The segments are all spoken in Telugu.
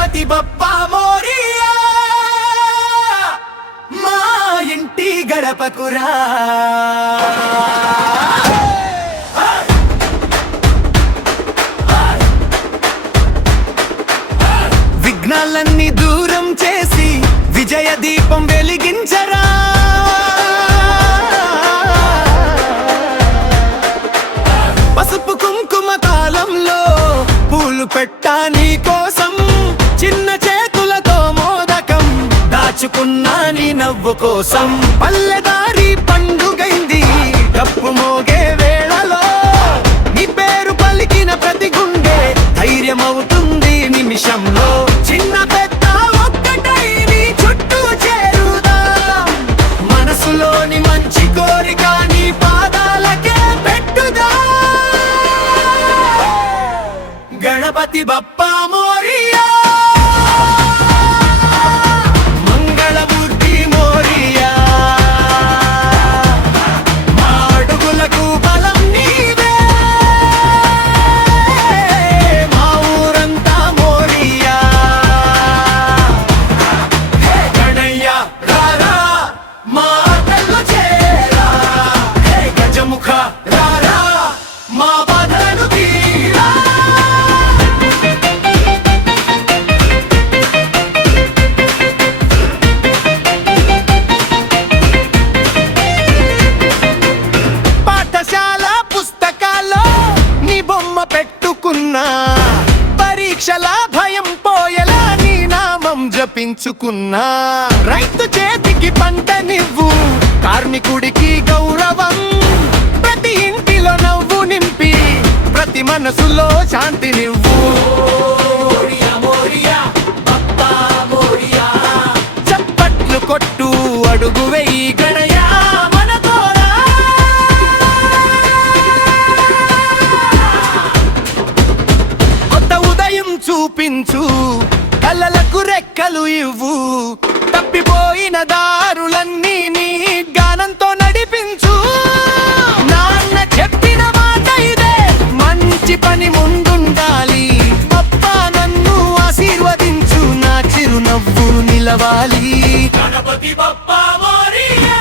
గణపతి బప్పా మోరియా మా ఇంటి గడపకురా. విఘ్నాలన్నీ దూరం చేసి విజయ దీపం వెలిగించరా. పసుపు కుంకుమ కాలంలో పూలు పెట్టా నీ కోసం, చిన్న చేతులతో మోదకం దాచుకున్నా నీ నవ్వు కోసం. పల్లెదారి పండుగైంది డప్పు మోగే వేళలో, నీ పేరు పలికిన ప్రతి గుండె ధైర్యమవుతుంది నిమిషంలో. చిన్న పెద్ద ఒక్కటై నీ చుట్టూ చేరుదాం, మనసులోని మంచి కోరిక నీ పాదాలకే పెట్టుదా. గణపతి బప్పా మోరియా మంగళమూర్తి మోరియా, మా అడుగులకు బలం నీవే, మా ఊరంతా మోరియా. హే గణయ్య రారా మా ఆటల్లో చేరా, హే గజముఖ రారా మా బాధలను తీరా. పాఠశాల పుస్తకాల్లో నీ బొమ్మ పెట్టుకున్నా, పరీక్షల భయం పోయేలా నీ నామం జపించుకున్నా. రైతు చేతికి పంట నివ్వు, కార్మికుడికి గౌరవం, ప్రతి ఇంటిలో నవ్వు నింపి ప్రతి మనసులో శాంతి నివ్వు. చప్పట్లు కొట్టు అడుగు వెయ్యి గణయా మనతోరా. కొత్త ఉదయం చూపించు, కలలకు రెక్కలు ఇవ్వు, తప్పిపోయిన దారులన్నీ నీ గానంతో నడిపించు. నాన్న చెప్పిన మాట ఇదే, మంచి పని ముందుండాలి. బప్పా నన్ను ఆశీర్వదించు, నా చిరునవ్వు నిలవాలి. గణపతి బప్పా మోరియా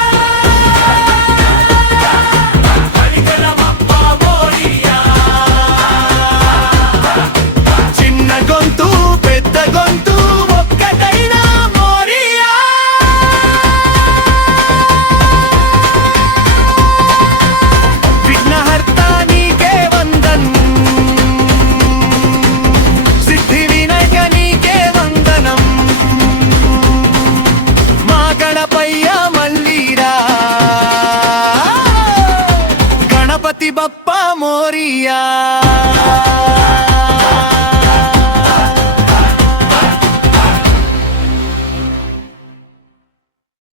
చిన్న గొంతు పెద్ద గొంతు ఒక్కటైనా మోరియా. విఘ్నహర్త నీకే వందన్, సిద్ధి వినాయక నీకే వందనం, మా గణపయ్య మల్లీరా. గణపతి బప్పా మోరియా.